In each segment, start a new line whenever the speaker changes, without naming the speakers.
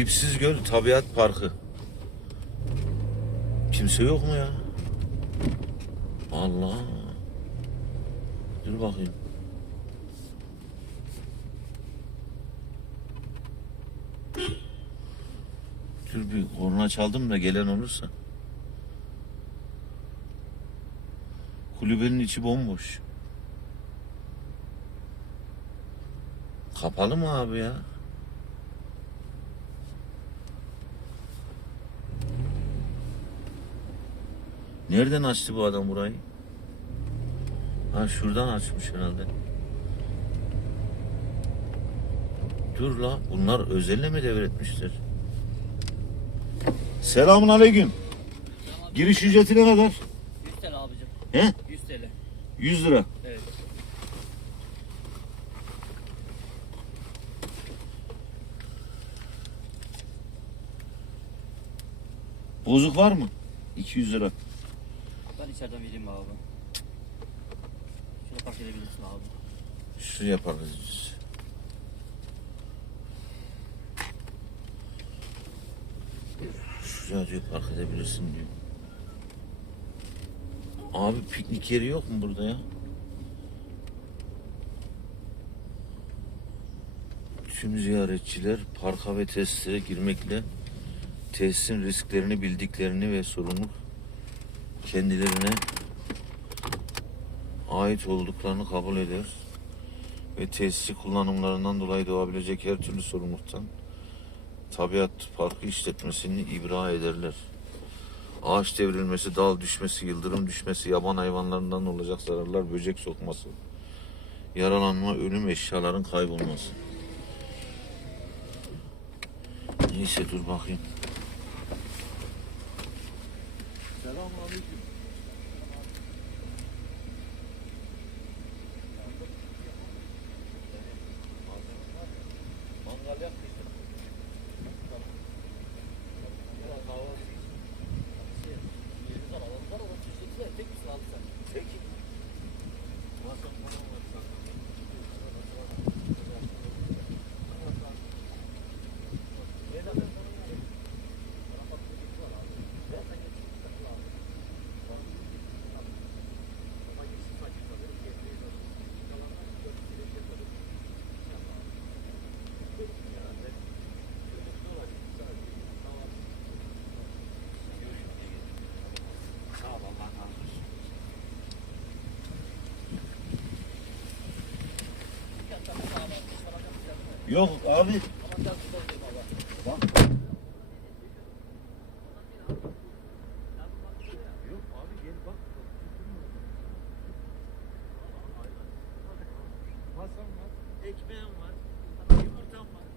Dipsiz Göl Tabiat Parkı. Kimse yok mu ya? Allah. Dur bakayım. Dur bir korna çaldım da gelen olursa. Kulübenin içi bomboş. Kapalı mı abi ya? Nereden açtı bu adam burayı? Ha şuradan açmış herhalde. Dur la bunlar özelle mi devretmişler? Selamun aleyküm. Giriş ücreti ne kadar?
100 TL abicim.
He?
100 TL.
100 lira.
Evet.
Bozuk var mı? 200 lira.
İçeriden vereyim abi. Şöyle park edebilirsin abi.
Şuraya yaparız. Şuraya diyor park edebilirsin diyor. Abi piknik yeri yok mu burada ya? Tüm ziyaretçiler parka ve tesislere girmekle tesisin risklerini bildiklerini ve sorumluluk kendilerine ait olduklarını kabul eder ve tesisçi kullanımlarından dolayı doğabilecek her türlü sorumluluktan tabiat parkı işletmesini ibra ederler. Ağaç devrilmesi, dal düşmesi, yıldırım düşmesi, yaban hayvanlarından olacak zararlar, böcek sokması, yaralanma, ölüm, eşyaların kaybolması. Neyse dur bakayım. Selamünaleyküm. Mangal yapmıştım. Peki. Sağ ol Allah razı olsun. Yok abi. Bak. Yok abi gel bak. Masam var. Ekmeğim var. Yumurtam var.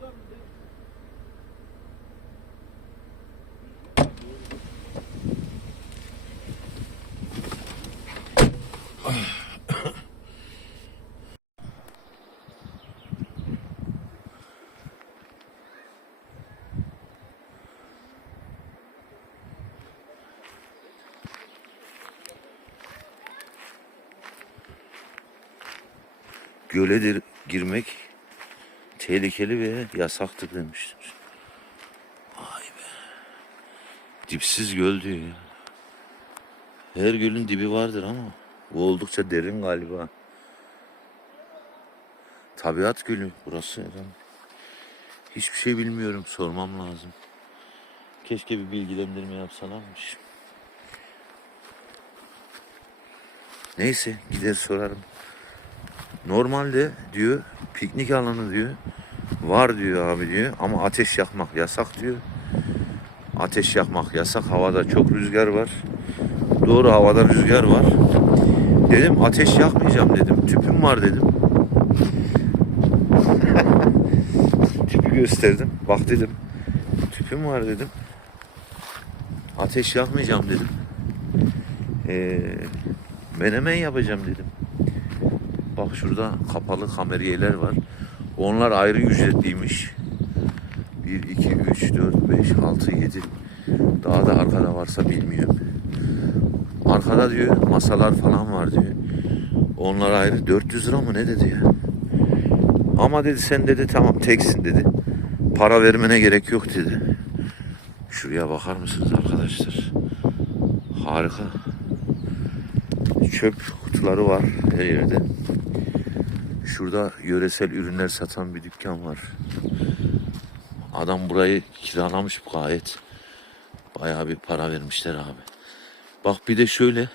Şuradan bir de göle dir- girmek tehlikeli ve yasaktır demiştir. Vay be. Dipsiz göl diyor ya. Her gölün dibi vardır ama bu oldukça derin galiba. Tabiat gölü burası herhalde. Hiçbir şey bilmiyorum sormam lazım. Keşke bir bilgilendirme yapsalarmış. Neyse gider sorarım. Normalde diyor piknik alanı diyor var diyor abi diyor ama ateş yakmak yasak diyor. Ateş yakmak yasak. Havada çok rüzgar var. Doğru havada rüzgar var. Dedim ateş yakmayacağım dedim. Tüpüm var dedim. Tüpü gösterdim. Bak dedim. Tüpüm var dedim. ateş yakmayacağım dedim. Ee, menemen yapacağım dedim. Bak şurada kapalı kameriyeler var. Onlar ayrı ücretliymiş. 1, 2, 3, 4, 5, 6, 7. Daha da arkada varsa bilmiyorum. Arkada diyor masalar falan var diyor. Onlar ayrı 400 lira mı ne dedi ya. Ama dedi sen dedi tamam teksin dedi. Para vermene gerek yok dedi. Şuraya bakar mısınız arkadaşlar? Harika. Çöp kutuları var her yerde. Şurada yöresel ürünler satan bir dükkan var. Adam burayı kiralamış gayet. Bayağı bir para vermişler abi. Bak bir de şöyle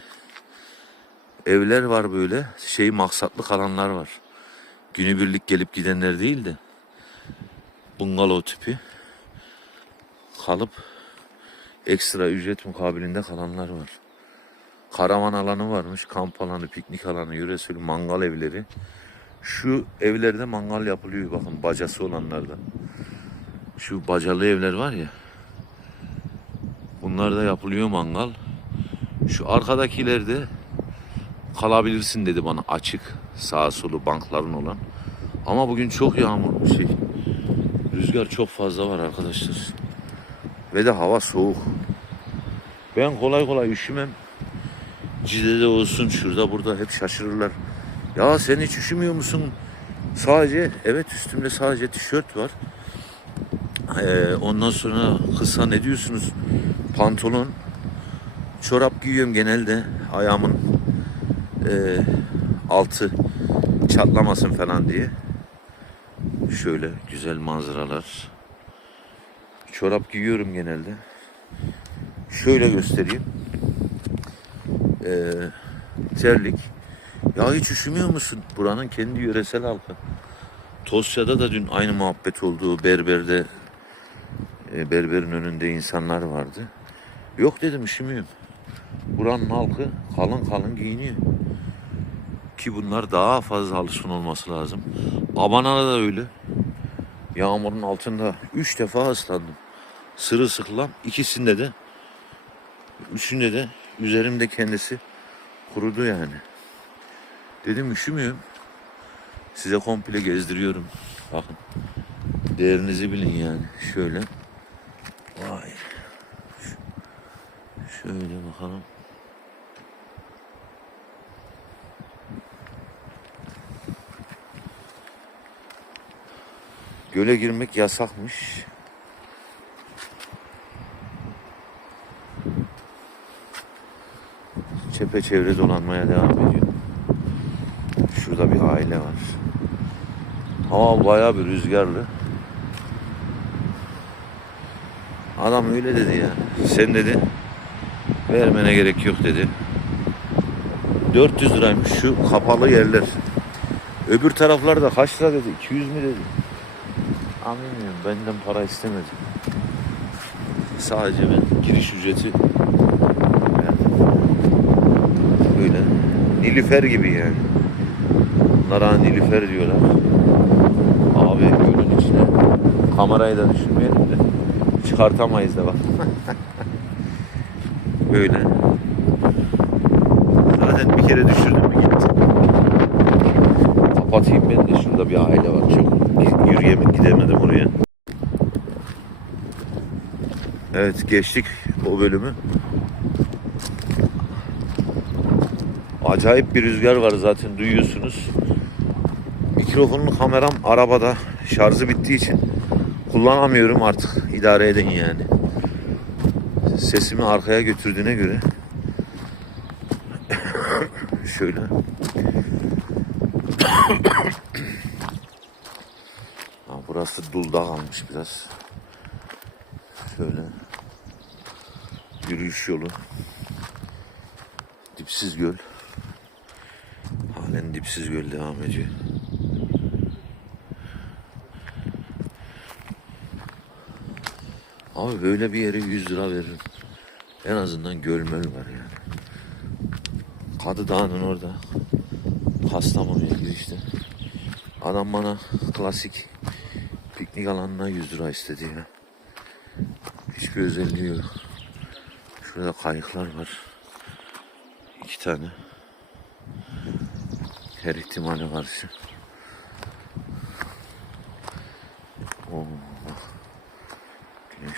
evler var böyle. Şey maksatlı kalanlar var. Günübirlik gelip gidenler değil de bungalov tipi kalıp ekstra ücret mukabilinde kalanlar var. Karavan alanı varmış, kamp alanı, piknik alanı, yöresel mangal evleri. Şu evlerde mangal yapılıyor bakın bacası olanlarda. Şu bacalı evler var ya. Bunlarda yapılıyor mangal. Şu arkadakilerde kalabilirsin dedi bana açık sağa solu bankların olan. Ama bugün çok yağmur şey. Rüzgar çok fazla var arkadaşlar. Ve de hava soğuk. Ben kolay kolay üşümem. Cide'de olsun şurada burada hep şaşırırlar. Ya sen hiç üşümüyor musun? Sadece evet üstümde sadece tişört var. Ee, ondan sonra kısa ne diyorsunuz? Pantolon. Çorap giyiyorum genelde. Ayağımın e, altı çatlamasın falan diye. Şöyle güzel manzaralar. Çorap giyiyorum genelde. Şöyle göstereyim. Ee, terlik. Ya hiç üşümüyor musun? Buranın kendi yöresel halkı. Tosya'da da dün aynı muhabbet oldu. Berber'de e, berberin önünde insanlar vardı. Yok dedim üşümüyorum. Buranın halkı kalın kalın giyiniyor. Ki bunlar daha fazla alışkın olması lazım. Abana'da da öyle. Yağmurun altında üç defa ıslandım. Sırılsıklam. ikisinde de üçünde de üzerimde kendisi kurudu yani. Dedim üşümüyorum. Size komple gezdiriyorum. Bakın. Değerinizi bilin yani. Şöyle. Vay. Şöyle bakalım. Göle girmek yasakmış. Çepeçevre dolanmaya devam ediyor. Şurada bir aile var. Hava bayağı bir rüzgarlı. Adam öyle dedi ya. Sen dedi vermene gerek yok dedi. 400 liraymış şu kapalı yerler. Öbür taraflarda kaç lira dedi? 200 mü dedi? Anlamıyorum. Benden para istemedi. Sadece ben giriş ücreti verdim. Böyle. Nilüfer gibi yani. Bunlara Nilüfer diyorlar. Abi gölün içine kamerayı da düşürmeyelim de çıkartamayız da bak. Böyle. Zaten bir kere düşürdüm mü gitti. Kapatayım ben de şurada bir aile var. Çok yürüyemedim gidemedim oraya. Evet geçtik o bölümü. Acayip bir rüzgar var zaten duyuyorsunuz. Mikrofonlu kameram arabada şarjı bittiği için kullanamıyorum artık. İdare edin yani. Sesimi arkaya götürdüğüne göre şöyle burası dulda kalmış biraz. Şöyle yürüyüş yolu. Dipsiz göl. Halen dipsiz göl devam ediyor. Abi böyle bir yere 100 lira veririm. En azından gölmöl var yani. Kadı Dağı'nın orada. Kastamonu'ya girişte. Adam bana klasik piknik alanına 100 lira istedi ya. Hiçbir özelliği yok. Şurada kayıklar var. İki tane. Her ihtimale karşı. Da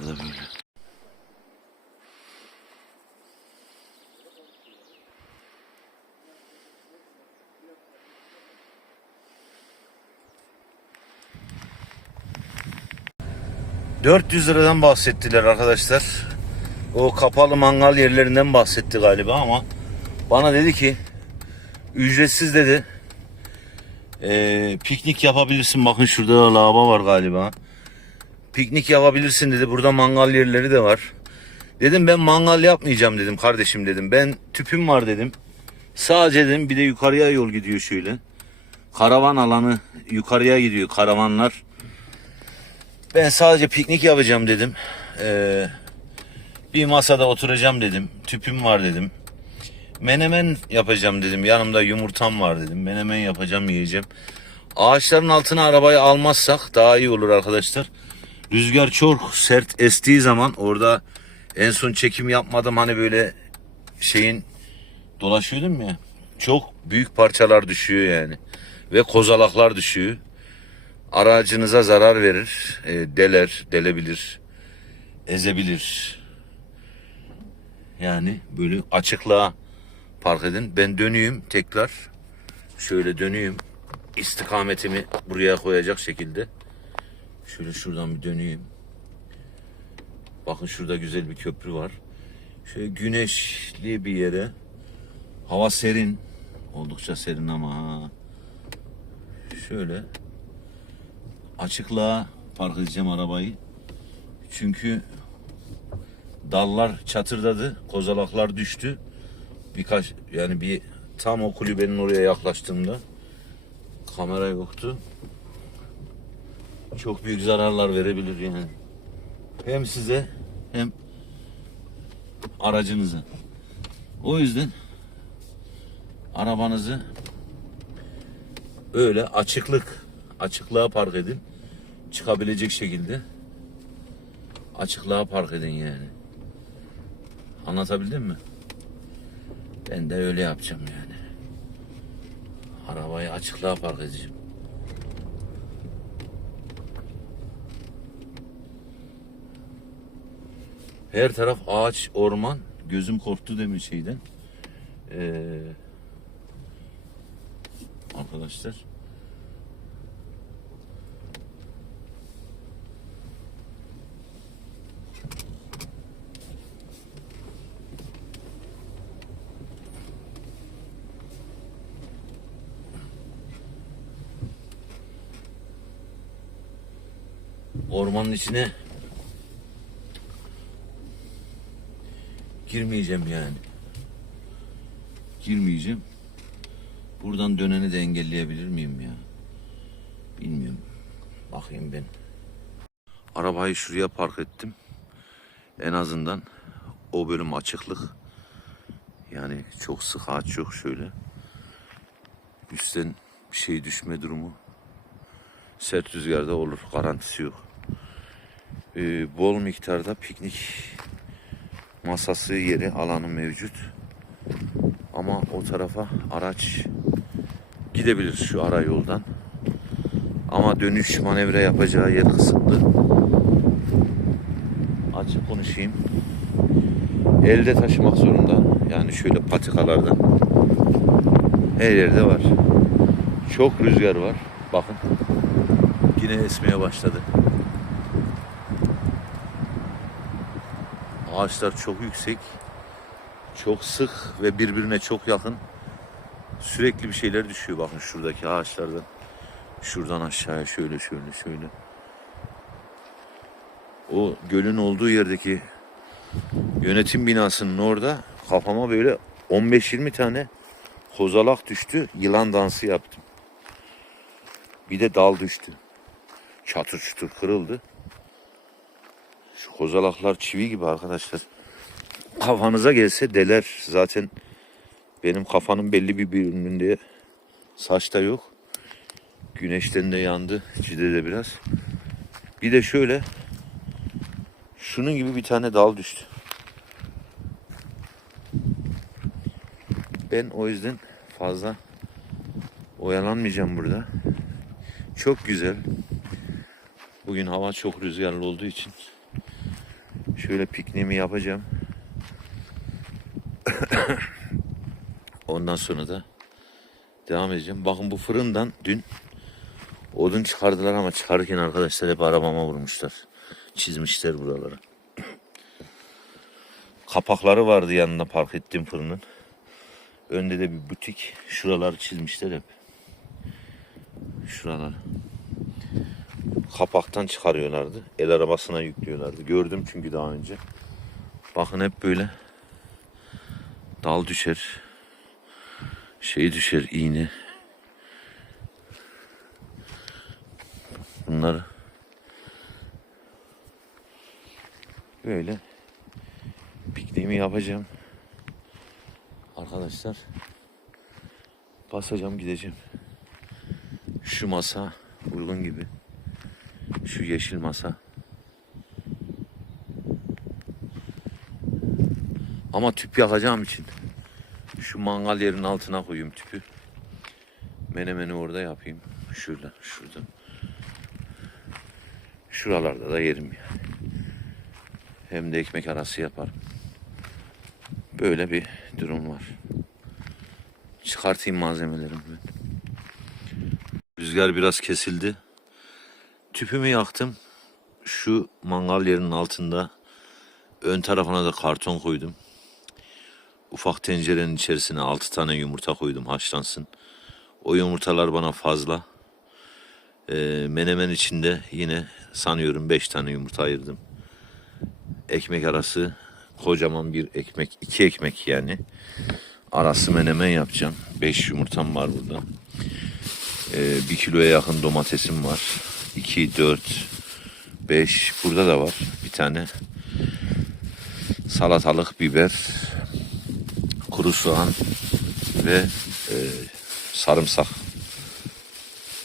böyle. ...400 liradan bahsettiler arkadaşlar. O kapalı mangal yerlerinden bahsetti galiba ama... ...bana dedi ki... ...ücretsiz dedi. Ee, piknik yapabilirsin. Bakın şurada da lavabo var galiba. Piknik yapabilirsin dedi. Burada mangal yerleri de var. Dedim ben mangal yapmayacağım dedim kardeşim dedim. Ben tüpüm var dedim. Sadece dedim bir de yukarıya yol gidiyor şöyle. Karavan alanı yukarıya gidiyor karavanlar. Ben sadece piknik yapacağım dedim. Ee, bir masada oturacağım dedim. Tüpüm var dedim. Menemen yapacağım dedim. Yanımda yumurtam var dedim. Menemen yapacağım yiyeceğim. Ağaçların altına arabayı almazsak daha iyi olur arkadaşlar. Rüzgar çok sert estiği zaman orada en son çekim yapmadım hani böyle şeyin dolaşıyordum ya. Çok büyük parçalar düşüyor yani. Ve kozalaklar düşüyor. Aracınıza zarar verir. e, deler, delebilir. Ezebilir. Yani böyle açıklığa park edin. Ben döneyim tekrar. Şöyle döneyim. İstikametimi buraya koyacak şekilde. Şöyle şuradan bir döneyim. Bakın şurada güzel bir köprü var. Şöyle güneşli bir yere. Hava serin. Oldukça serin ama. Şöyle açıklığa park edeceğim arabayı. Çünkü dallar çatırdadı. Kozalaklar düştü. Birkaç yani bir tam o kulübenin oraya yaklaştığımda kamera yoktu. Çok büyük zararlar verebilir yani. Hem size hem aracınıza. O yüzden arabanızı öyle açıklık açıklığa park edin. Çıkabilecek şekilde açıklığa park edin yani. Anlatabildim mi? Ben de öyle yapacağım yani. Arabayı açıklığa park edeceğim. Her taraf ağaç, orman. Gözüm korktu demin şeyden. Ee, arkadaşlar. Ormanın içine girmeyeceğim yani. Girmeyeceğim. Buradan döneni de engelleyebilir miyim ya? Bilmiyorum. Bakayım ben. Arabayı şuraya park ettim. En azından o bölüm açıklık. Yani çok sık ağaç yok şöyle. Üstten bir şey düşme durumu. Sert rüzgarda olur. Garantisi yok. Ee, bol miktarda piknik masası yeri alanı mevcut. Ama o tarafa araç gidebilir şu ara yoldan. Ama dönüş manevra yapacağı yer kısıtlı. Açık konuşayım. Elde taşımak zorunda. Yani şöyle patikalardan. Her yerde var. Çok rüzgar var. Bakın. Yine esmeye başladı. Ağaçlar çok yüksek. Çok sık ve birbirine çok yakın. Sürekli bir şeyler düşüyor bakın şuradaki ağaçlardan. Şuradan aşağıya şöyle şöyle şöyle. O gölün olduğu yerdeki yönetim binasının orada kafama böyle 15-20 tane kozalak düştü. Yılan dansı yaptım. Bir de dal düştü. Çatır çutur kırıldı. Şu kozalaklar çivi gibi arkadaşlar. Kafanıza gelse deler. Zaten benim kafanın belli bir bölümünde Saç da yok. Güneşten de yandı. Cidede biraz. Bir de şöyle şunun gibi bir tane dal düştü. Ben o yüzden fazla oyalanmayacağım burada. Çok güzel. Bugün hava çok rüzgarlı olduğu için şöyle pikniğimi yapacağım. Ondan sonra da devam edeceğim. Bakın bu fırından dün odun çıkardılar ama çıkarırken arkadaşlar hep arabama vurmuşlar. Çizmişler buraları. Kapakları vardı yanında park ettiğim fırının. Önde de bir butik. Şuraları çizmişler hep. Şuralar. Kapaktan çıkarıyorlardı. El arabasına yüklüyorlardı. Gördüm çünkü daha önce. Bakın hep böyle dal düşer. Şey düşer iğne. Bunları böyle pikniğimi yapacağım. Arkadaşlar basacağım gideceğim. Şu masa uygun gibi. Şu yeşil masa. Ama tüp yakacağım için şu mangal yerinin altına koyayım tüpü. Menemeni orada yapayım. Şurada, şurada. Şuralarda da yerim yani. Hem de ekmek arası yaparım. Böyle bir durum var. Çıkartayım malzemelerimi ben. Rüzgar biraz kesildi. Tüpümü yaktım. Şu mangal yerinin altında ön tarafına da karton koydum. Ufak tencerenin içerisine 6 tane yumurta koydum haşlansın. O yumurtalar bana fazla. Ee, menemen içinde yine sanıyorum 5 tane yumurta ayırdım. Ekmek arası kocaman bir ekmek, iki ekmek yani. Arası menemen yapacağım. 5 yumurtam var burada. Ee, bir kiloya yakın domatesim var. 2, 4, 5. Burada da var bir tane. Salatalık, biber, kuru soğan ve e, sarımsak.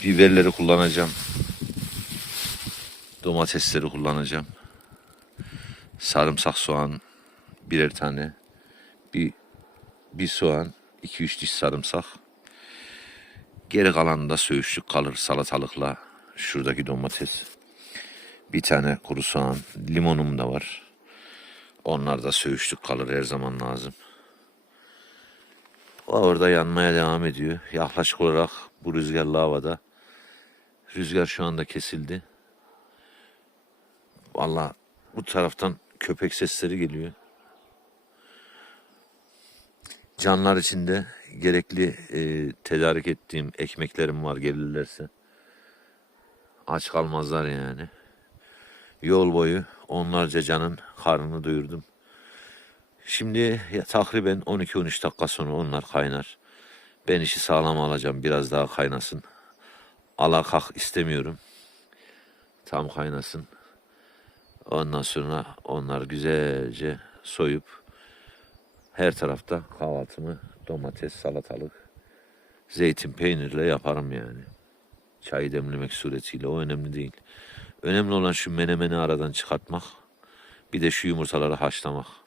Biberleri kullanacağım. Domatesleri kullanacağım. Sarımsak, soğan birer tane. Bir bir soğan, 2-3 diş sarımsak. Geri kalan da söğüşlük kalır salatalıkla. Şuradaki domates. Bir tane kuru soğan. Limonum da var. Onlar da söğüşlük kalır her zaman lazım. O orada yanmaya devam ediyor. Yaklaşık olarak bu rüzgarlı havada. Rüzgar şu anda kesildi. Vallahi bu taraftan köpek sesleri geliyor. Canlar içinde gerekli e, tedarik ettiğim ekmeklerim var gelirlerse. Aç kalmazlar yani. Yol boyu onlarca canın karnını doyurdum. Şimdi ya, takriben 12-13 dakika sonra onlar kaynar. Ben işi sağlam alacağım. Biraz daha kaynasın. Alakak istemiyorum. Tam kaynasın. Ondan sonra onlar güzelce soyup her tarafta kahvaltımı domates, salatalık, zeytin, peynirle yaparım yani. Çayı demlemek suretiyle o önemli değil. Önemli olan şu menemeni aradan çıkartmak. Bir de şu yumurtaları haşlamak.